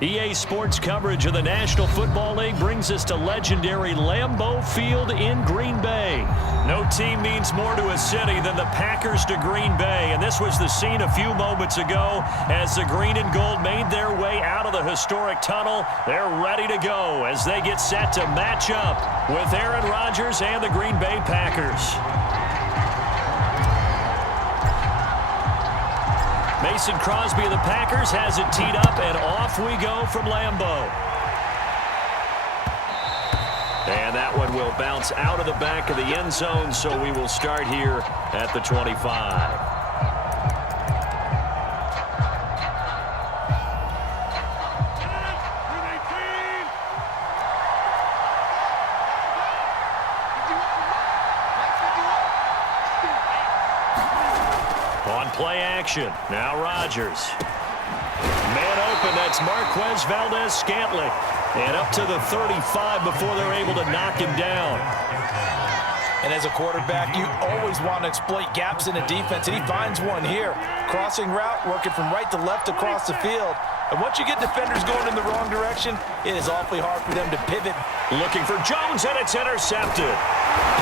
EA Sports coverage of the National Football League brings us to legendary Lambeau Field in Green Bay. No team means more to a city than the Packers to Green Bay, and this was the scene a few moments ago as the green and gold made their way out of the historic tunnel. They're ready to go as they get set to match up with Aaron Rodgers and the Green Bay Packers. Mason Crosby of the Packers has it teed up, and off we go from Lambeau. And that one will bounce out of the back of the end zone, so we will start here at the 25. Play action. Now Rodgers. Man open, that's Marquez Valdez-Scantling. And up to the 35 before they're able to knock him down. And as a quarterback, you always want to exploit gaps in the defense, and he finds one here. Crossing route, working from right to left across the field. And once you get defenders going in the wrong direction, it is awfully hard for them to pivot. Looking for Jones, and it's intercepted.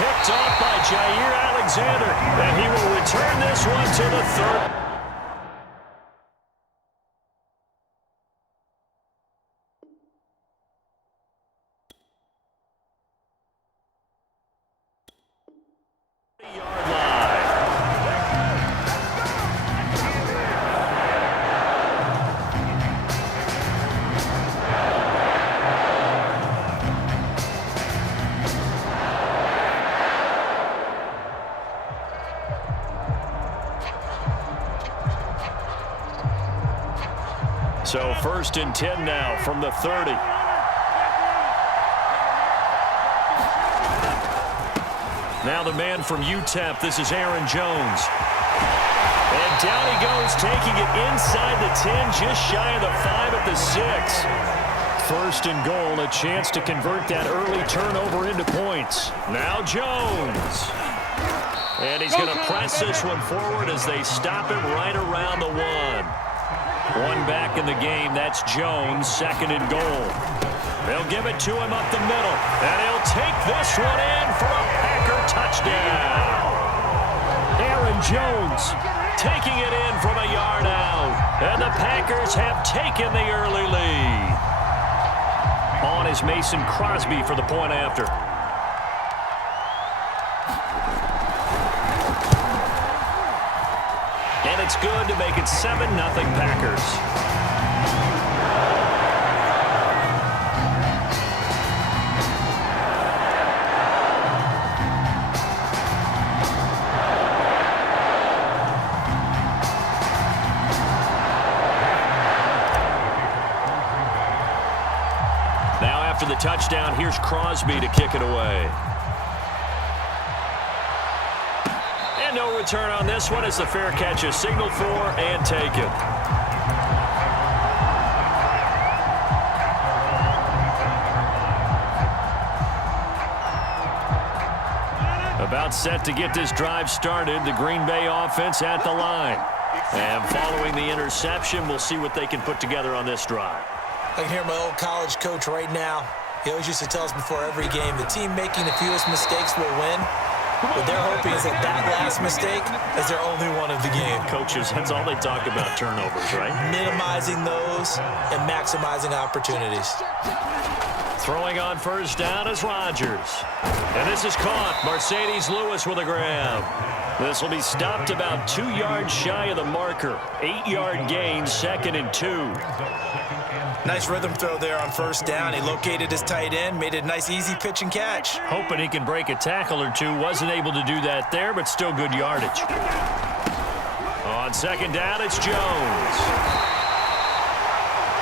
Picked off by Jair Alexander, and he will return this one to the 30. So 1st and 10 now from the 30. Now the man from UTEP, this is Aaron Jones. And down he goes, taking it inside the 10, just shy of the 5 at the 6. 1st and goal, a chance to convert that early turnover into points. Now Jones. And he's going to press this one forward as they stop him right around the 1. One back in the game, that's Jones, 2nd and goal. They'll give it to him up the middle, and he'll take this one in for a Packer touchdown. Aaron Jones taking it in from a yard out, and the Packers have taken the early lead. On is Mason Crosby for the point after. And it's good to make it 7-0 Packers. Now after the touchdown, here's Crosby to kick it away. No return on this one as the fair catch is signaled for and taken. About set to get this drive started, the Green Bay offense at the line. And following the interception, we'll see what they can put together on this drive. I can hear my old college coach right now. He always used to tell us before every game, the team making the fewest mistakes will win. What they're hoping is that last mistake is their only one of the game. Coaches, that's all they talk about, turnovers, right? Minimizing those and maximizing opportunities. Throwing on 1st down is Rodgers. And this is caught. Mercedes Lewis with a grab. This will be stopped about 2 yards shy of the marker. 8-yard gain, 2nd and 2. Nice rhythm throw there on 1st down. He located his tight end, made it a nice easy pitch and catch. Hoping he can break a tackle or two. Wasn't able to do that there, but still good yardage. On 2nd down, it's Jones.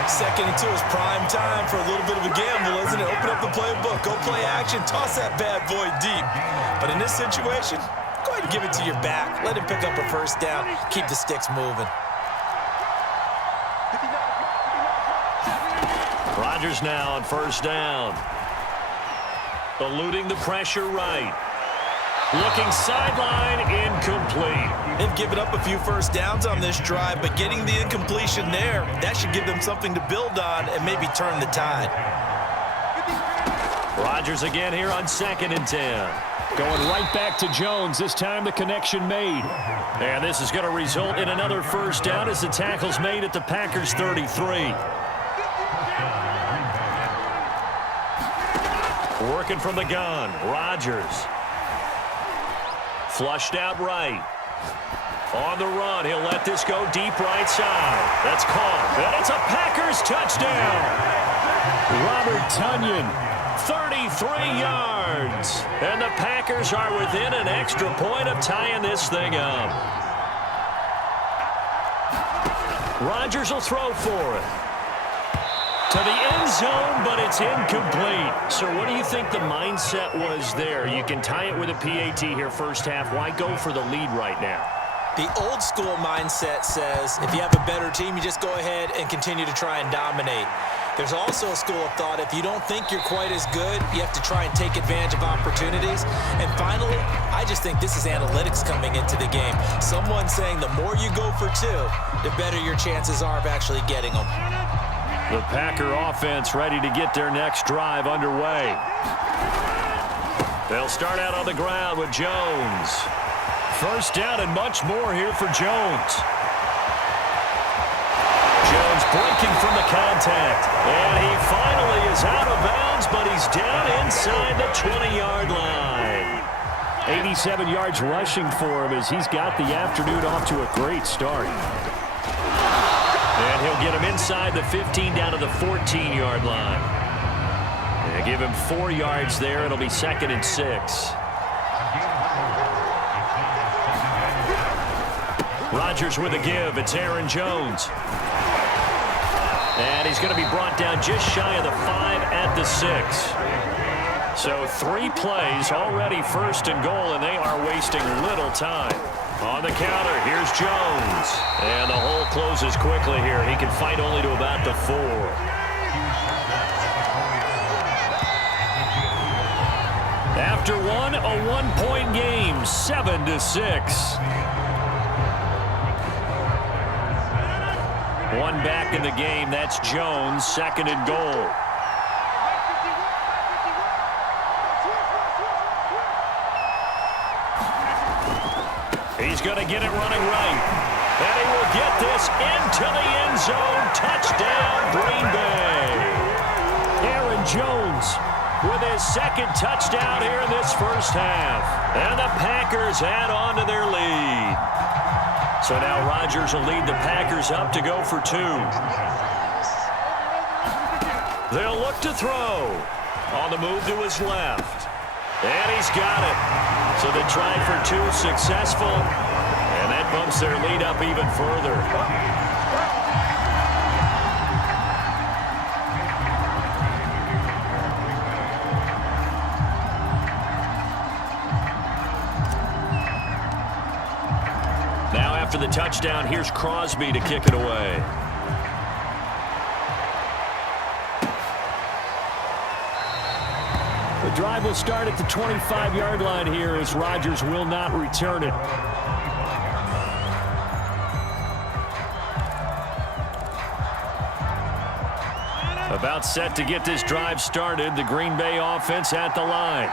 2nd and 2 is prime time for a little bit of a gamble, isn't it? Open up the playbook, go play action, toss that bad boy deep. But in this situation, go ahead and give it to your back. Let him pick up a 1st down, keep the sticks moving. Rodgers now on 1st down. Eluding the pressure right. Looking sideline, incomplete. They've given up a few first downs on this drive, but getting the incompletion there, that should give them something to build on and maybe turn the tide. Rodgers again here on 2nd and 10. Going right back to Jones. This time the connection made. And this is going to result in another first down as the tackle's made at the Packers 33. Working from the gun, Rodgers. Flushed out right. On the run, he'll let this go deep right side. That's caught. And it's a Packers touchdown. Robert Tonyan, 33 yards. And the Packers are within an extra point of tying this thing up. Rodgers will throw for it. To the end zone, but it's incomplete. So what do you think the mindset was there? You can tie it with a PAT here first half. Why go for the lead right now? The old school mindset says if you have a better team, you just go ahead and continue to try and dominate. There's also a school of thought, if you don't think you're quite as good, you have to try and take advantage of opportunities. And finally, I just think this is analytics coming into the game. Someone saying the more you go for two, the better your chances are of actually getting them. The Packer offense ready to get their next drive underway. They'll start out on the ground with Jones. First down and much more here for Jones. Jones breaking from the contact. And he finally is out of bounds, but he's down inside the 20-yard line. 87 yards rushing for him as he's got the afternoon off to a great start. And he'll get him inside the 15 down to the 14-yard line. And give him 4 yards there. It'll be 2nd and 6. Rodgers with a give. It's Aaron Jones. And he's going to be brought down just shy of the 5 at the 6. So 3 plays already 1st and goal, and they are wasting little time. On the counter, here's Jones. And the hole closes quickly here. He can fight only to about the 4. After one, a one-point game, 7-6. One back in the game. That's Jones, 2nd and goal. He's going to get it running right. And he will get this into the end zone. Touchdown, Green Bay. Aaron Jones with his 2nd touchdown here in this first half. And the Packers add on to their lead. So now Rodgers will lead the Packers up to go for 2. They'll look to throw. On the move to his left. And he's got it. So the try for 2 successful. And that bumps their lead up even further. Now after the touchdown, here's Crosby to kick it away. The drive will start at the 25-yard line here as Rodgers will not return it. About set to get this drive started. The Green Bay offense at the line.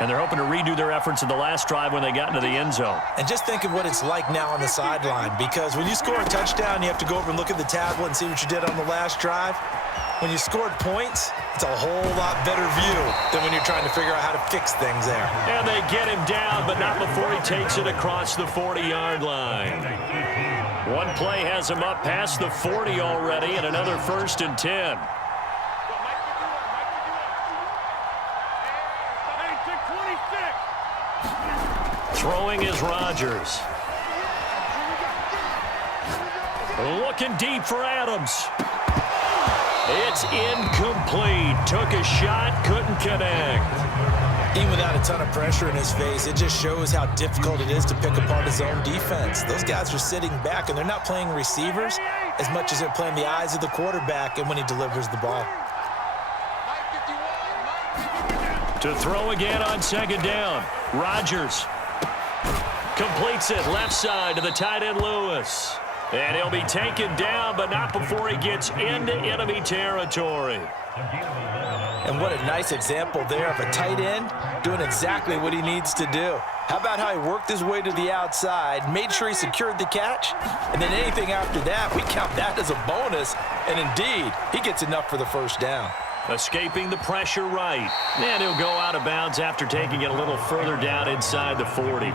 And they're hoping to redo their efforts in the last drive when they got into the end zone. And just think of what it's like now on the sideline, because when you score a touchdown, you have to go over and look at the tablet and see what you did on the last drive. When you scored points, it's a whole lot better view than when you're trying to figure out how to fix things there. And they get him down, but not before he takes it across the 40-yard line. One play has him up past the 40 already, and another 1st and 10. Throwing is Rodgers. Looking deep for Adams. It's incomplete. Took a shot, couldn't connect. Even without a ton of pressure in his face, it just shows how difficult it is to pick apart his own defense. Those guys are sitting back, and they're not playing receivers as much as they're playing the eyes of the quarterback and when he delivers the ball. To throw again on 2nd down. Rodgers Completes it left side to the tight end, Lewis. And he'll be taken down, but not before he gets into enemy territory. And what a nice example there of a tight end doing exactly what he needs to do. How about how he worked his way to the outside, made sure he secured the catch, and then anything after that, we count that as a bonus. And indeed, he gets enough for the first down. Escaping the pressure right. And he'll go out of bounds after taking it a little further down inside the 40.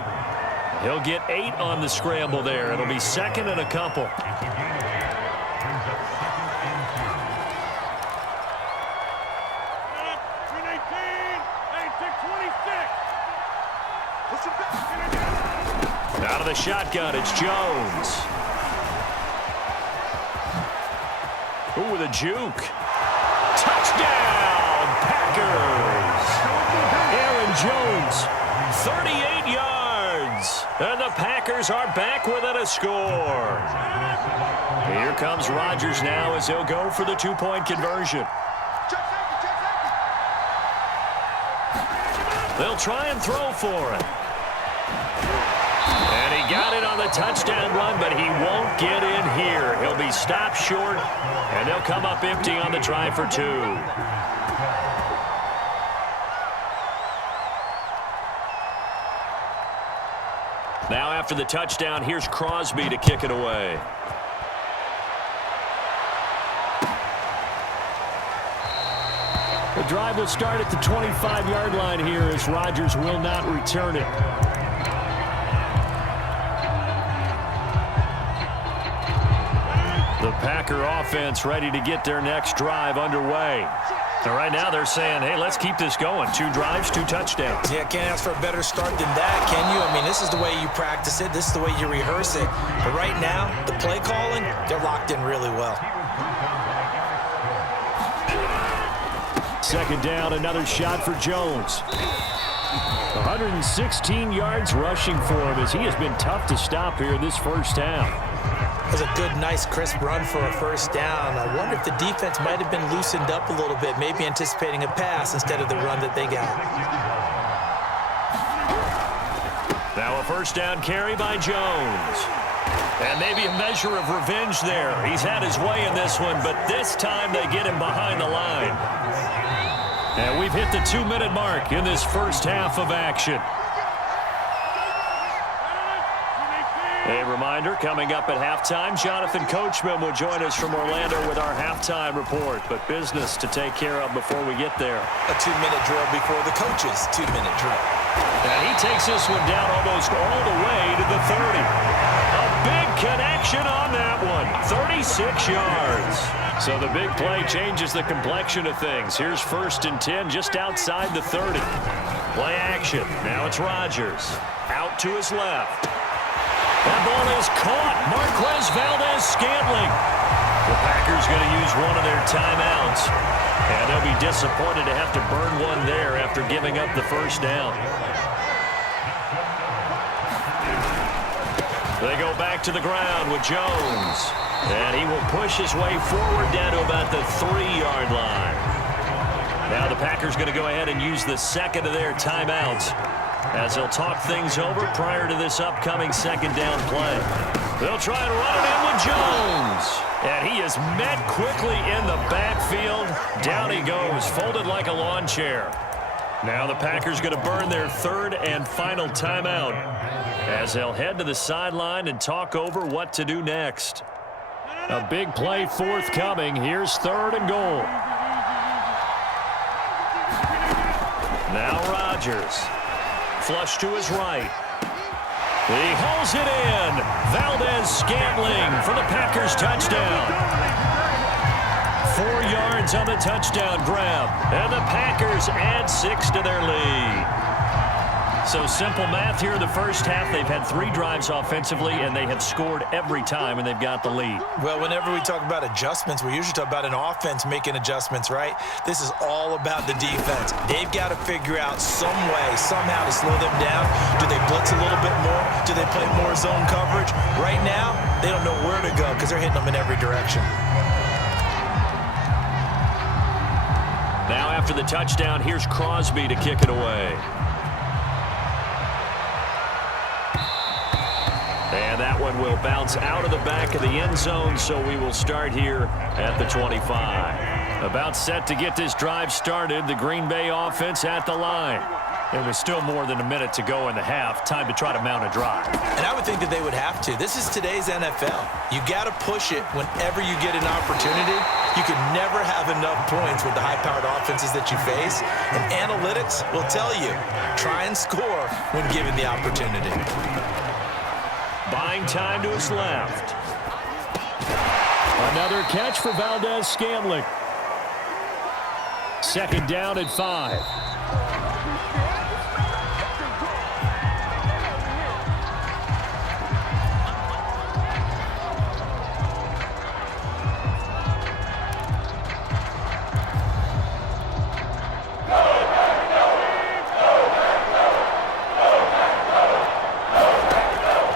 He'll get 8 on the scramble there. It'll be second and a couple. Out of the shotgun, it's Jones. Ooh, with a juke. Touchdown, Packers. Aaron Jones, 38 yards. And the Packers are back within a score. Here comes Rodgers now as he'll go for the 2-point conversion. They'll try and throw for it. And he got it on the touchdown run, but he won't get in here. He'll be stopped short, and they'll come up empty on the try for 2. Now after the touchdown, here's Crosby to kick it away. The drive will start at the 25-yard line here as Rodgers will not return it. The Packer offense ready to get their next drive underway. And right now they're saying, hey, let's keep this going. 2 drives, 2 touchdowns. Yeah, can't ask for a better start than that, can you? I mean, this is the way you practice it. This is the way you rehearse it. But right now, the play calling, they're locked in really well. Second down, another shot for Jones. 116 yards rushing for him as he has been tough to stop here in this first half. That was a good, nice, crisp run for a first down. I wonder if the defense might have been loosened up a little bit, maybe anticipating a pass instead of the run that they got. Now a first down carry by Jones. And maybe a measure of revenge there. He's had his way in this one, but this time they get him behind the line. And we've hit the 2-minute mark in this first half of action. A reminder, coming up at halftime, Jonathan Coachman will join us from Orlando with our halftime report. But business to take care of before we get there. A 2-minute drill before the coach's 2-minute drill. And he takes this one down almost all the way to the 30. A big connection on that one. 36 yards. So the big play changes the complexion of things. Here's 1st and 10 just outside the 30. Play action. Now it's Rodgers. Out to his left. That ball is caught. Marquez Valdez-Scantling. The Packers going to use one of their timeouts. And they'll be disappointed to have to burn one there after giving up the first down. They go back to the ground with Jones. And he will push his way forward down to about the 3-yard line. Now the Packers going to go ahead and use the second of their timeouts as they'll talk things over prior to this upcoming second down play. They'll try and run it in with Jones. And he is met quickly in the backfield. Down he goes, folded like a lawn chair. Now the Packers going to burn their 3rd and final timeout as they'll head to the sideline and talk over what to do next. A big play forthcoming. Here's 3rd and goal. Now Rodgers. Flush to his right. He hauls it in. Valdez-Scantling for the Packers touchdown. 4 yards on the touchdown grab. And the Packers add 6 to their lead. So simple math here in the first half. They've had 3 drives offensively, and they have scored every time, and they've got the lead. Well, whenever we talk about adjustments, we usually talk about an offense making adjustments, right? This is all about the defense. They've got to figure out some way, somehow to slow them down. Do they blitz a little bit more? Do they play more zone coverage? Right now, they don't know where to go because they're hitting them in every direction. Now after the touchdown, here's Crosby to kick it away. And that one will bounce out of the back of the end zone, so we will start here at the 25. About set to get this drive started, the Green Bay offense at the line. And with still more than a minute to go in the half, time to try to mount a drive. And I would think that they would have to. This is today's NFL. You got to push it whenever you get an opportunity. You can never have enough points with the high-powered offenses that you face. And analytics will tell you, try and score when given the opportunity. Buying time to his left. Another catch for Valdez-Scantling. Second down at 5.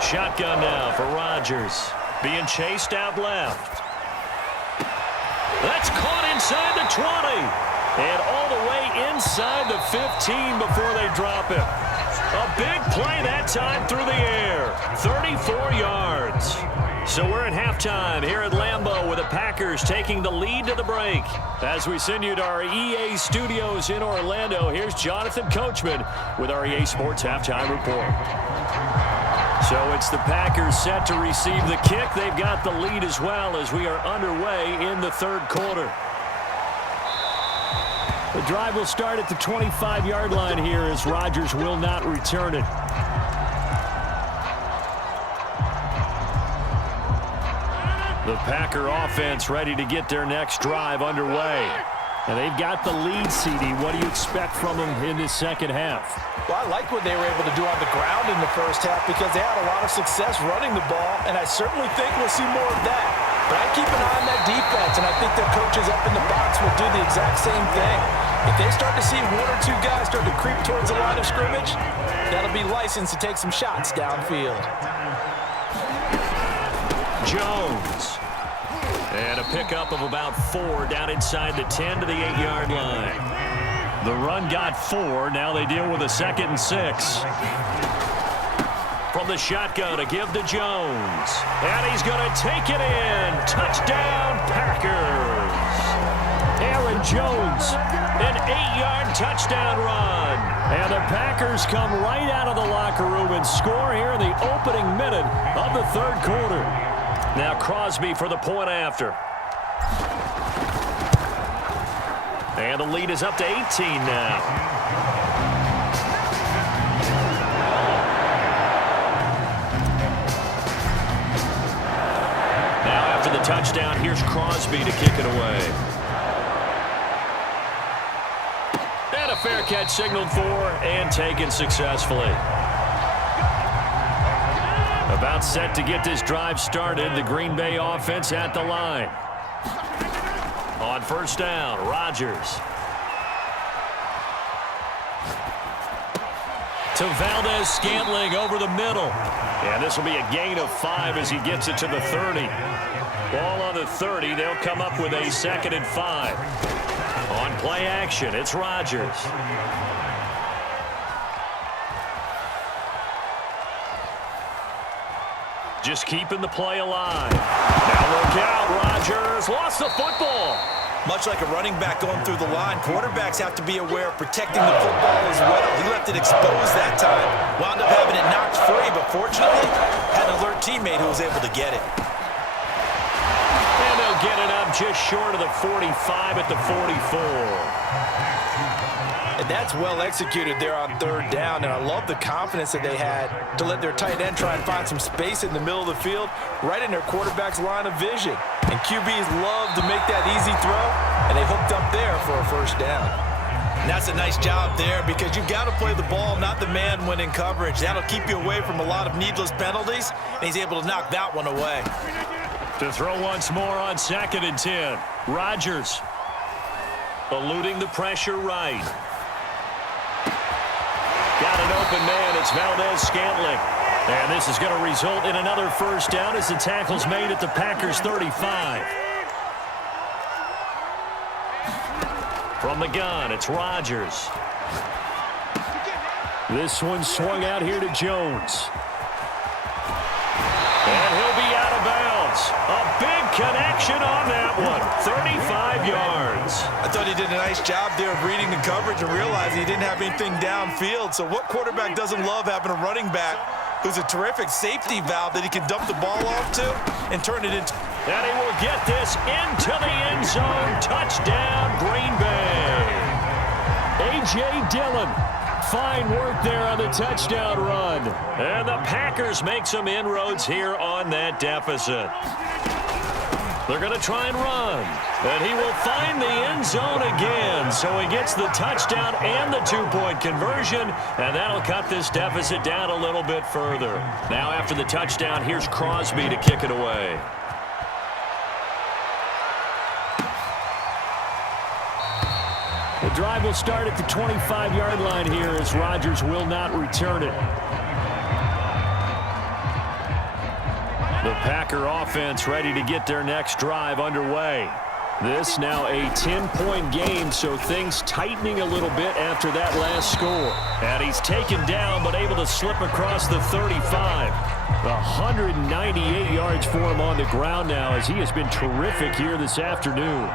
Shotgun now for Rodgers. Being chased out left. That's caught inside the 20. And all the way inside the 15 before they drop him. A big play that time through the air. 34 yards. So we're at halftime here at Lambeau with the Packers taking the lead to the break. As we send you to our EA studios in Orlando, here's Jonathan Coachman with our EA Sports Halftime Report. So it's the Packers set to receive the kick. They've got the lead as well as we are underway in the third quarter. The drive will start at the 25-yard line here as Rodgers will not return it. The Packer offense ready to get their next drive underway. And they've got the lead, CD. What do you expect from them in this second half? Well, I like what they were able to do on the ground in the first half because they had a lot of success running the ball, and I certainly think we'll see more of that. But I keep an eye on that defense, and I think their coaches up in the box will do the exact same thing. If they start to see one or two guys start to creep towards the line of scrimmage, that'll be licensed to take some shots downfield. Jones. And a pickup of about 4 down inside the 10 to the 8-yard line. The run got 4. Now they deal with a 2nd and 6. From the shotgun to give to Jones. And he's going to take it in. Touchdown, Packers. Aaron Jones, an 8-yard touchdown run. And the Packers come right out of the locker room and score here in the opening minute of the third quarter. Now Crosby for the point after. And the lead is up to 18 now. Now after the touchdown, here's Crosby to kick it away. And a fair catch signaled for and taken successfully. About set to get this drive started, the Green Bay offense at the line. On first down, Rodgers. To Valdez-Scantling over the middle. And this will be a gain of 5 as he gets it to the 30. Ball on the 30. They'll come up with a 2nd and 5. On play action, it's Rodgers. Just keeping the play alive. Now look out, Rodgers lost the football. Much like a running back going through the line, quarterbacks have to be aware of protecting the football as well. He left it exposed that time. Wound up having it knocked free, but fortunately, had an alert teammate who was able to get it. And they'll get it up just short of the 45 at the 44. And that's well executed there on third down, and I love the confidence that they had to let their tight end try and find some space in the middle of the field, right in their quarterback's line of vision. And QBs love to make that easy throw, and they hooked up there for a first down. And that's a nice job there because you've got to play the ball, not the man when in coverage. That'll keep you away from a lot of needless penalties, and he's able to knock that one away. To throw once more on 2nd and 10. Rodgers eluding the pressure right. Got an open man. It's Valdez-Scantling. And this is going to result in another first down as the tackle's made at the Packers' 35. From the gun, it's Rodgers. This one swung out here to Jones. A big connection on that one. 35 yards. I thought he did a nice job there of reading the coverage and realizing he didn't have anything downfield. So what quarterback doesn't love having a running back who's a terrific safety valve that he can dump the ball off to and turn it into? And he will get this into the end zone. Touchdown, Green Bay. A.J. Dillon. Fine work there on the touchdown run. And the Packers make some inroads here on that deficit. They're going to try and run. And he will find the end zone again. So he gets the touchdown and the two-point conversion. And that'll cut this deficit down a little bit further. Now after the touchdown, here's Crosby to kick it away. The drive will start at the 25-yard line here as Rodgers will not return it. The Packer offense ready to get their next drive underway. This now a 10-point game, so things tightening a little bit after that last score. And he's taken down but able to slip across the 35. 198 yards for him on the ground now as he has been terrific here this afternoon.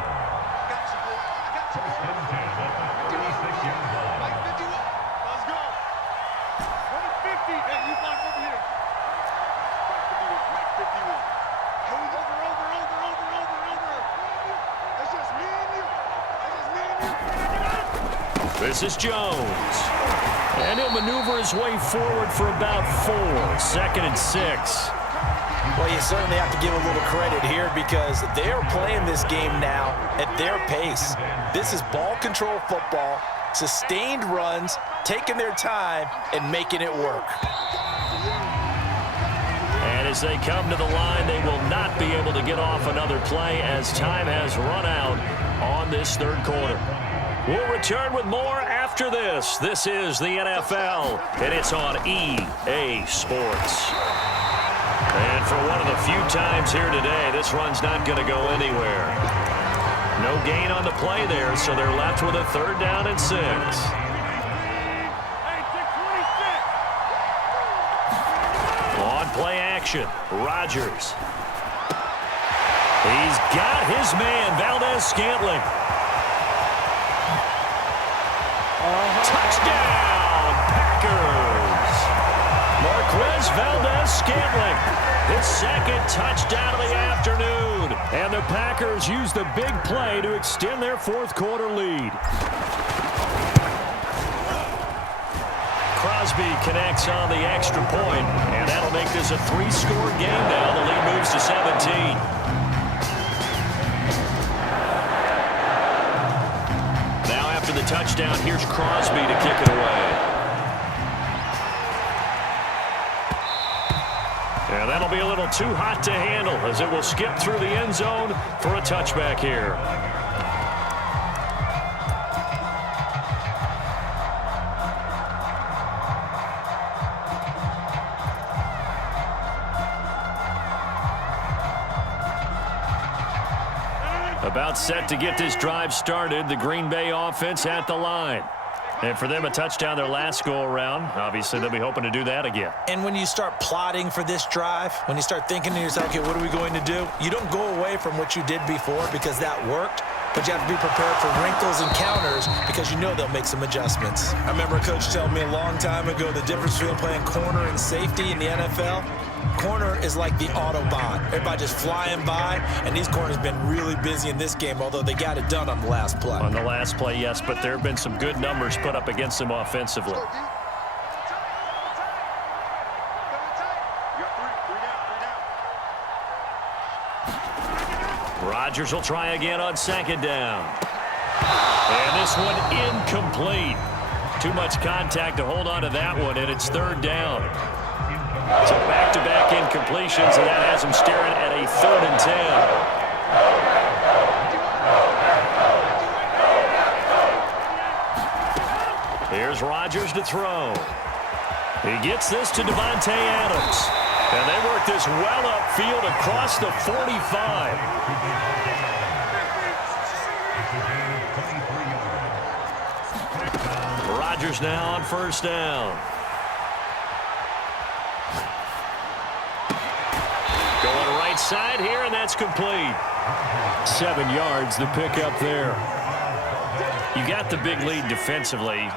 This is Jones. And he'll maneuver his way forward for about 4. 2nd and 6. Well, you certainly have to give a little credit here because they're playing this game now at their pace. This is ball control football, sustained runs, taking their time, and making it work. And as they come to the line, they will not be able to get off another play as time has run out on this third quarter. We'll return with more after this. This is the NFL, and it's on EA Sports. And for one of the few times here today, this run's not going to go anywhere. No gain on the play there, so they're left with a 3rd down and 6. On play action, Rodgers. He's got his man, Valdez-Scantling. Touchdown, Packers! Marquez Valdez-Scantling, his 2nd touchdown of the afternoon. And the Packers use the big play to extend their 4th quarter lead. Crosby connects on the extra point, and that'll make this a 3-score game now. The lead moves to 17. After the touchdown, here's Crosby to kick it away. And that'll be a little too hot to handle as it will skip through the end zone for a touchback here. About set to get this drive started. The Green Bay offense at the line. And for them, a touchdown their last go-around. Obviously, they'll be hoping to do that again. And when you start plotting for this drive, when you start thinking to yourself, okay, what are we going to do? You don't go away from what you did before because that worked. But you have to be prepared for wrinkles and counters because you know they'll make some adjustments. I remember a coach telling me a long time ago the difference between playing corner and safety in the NFL. Corner is like the Autobahn. Everybody just flying by, and these corners have been really busy in this game, although they got it done on the last play. On the last play, yes, but there have been some good numbers put up against them offensively. Rodgers will try again on 2nd down. And this one incomplete. Too much contact to hold on to that one, and it's 3rd down. So back-to-back incompletions, and that has him staring at a 3rd and 10. Here's Rodgers to throw. He gets this to Devontae Adams. And they work this well upfield across the 45. Rodgers now on 1st down. inside here, and that's complete. 7 yards, the pickup there. You got the big lead defensively.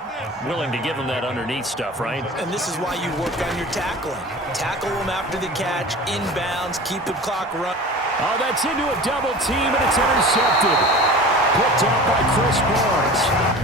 Willing to give them that underneath stuff, right? And this is why you work on your tackling. Tackle them after the catch, inbounds, keep the clock running. Oh, that's into a double team, and it's intercepted. Picked up by Chris Barnes.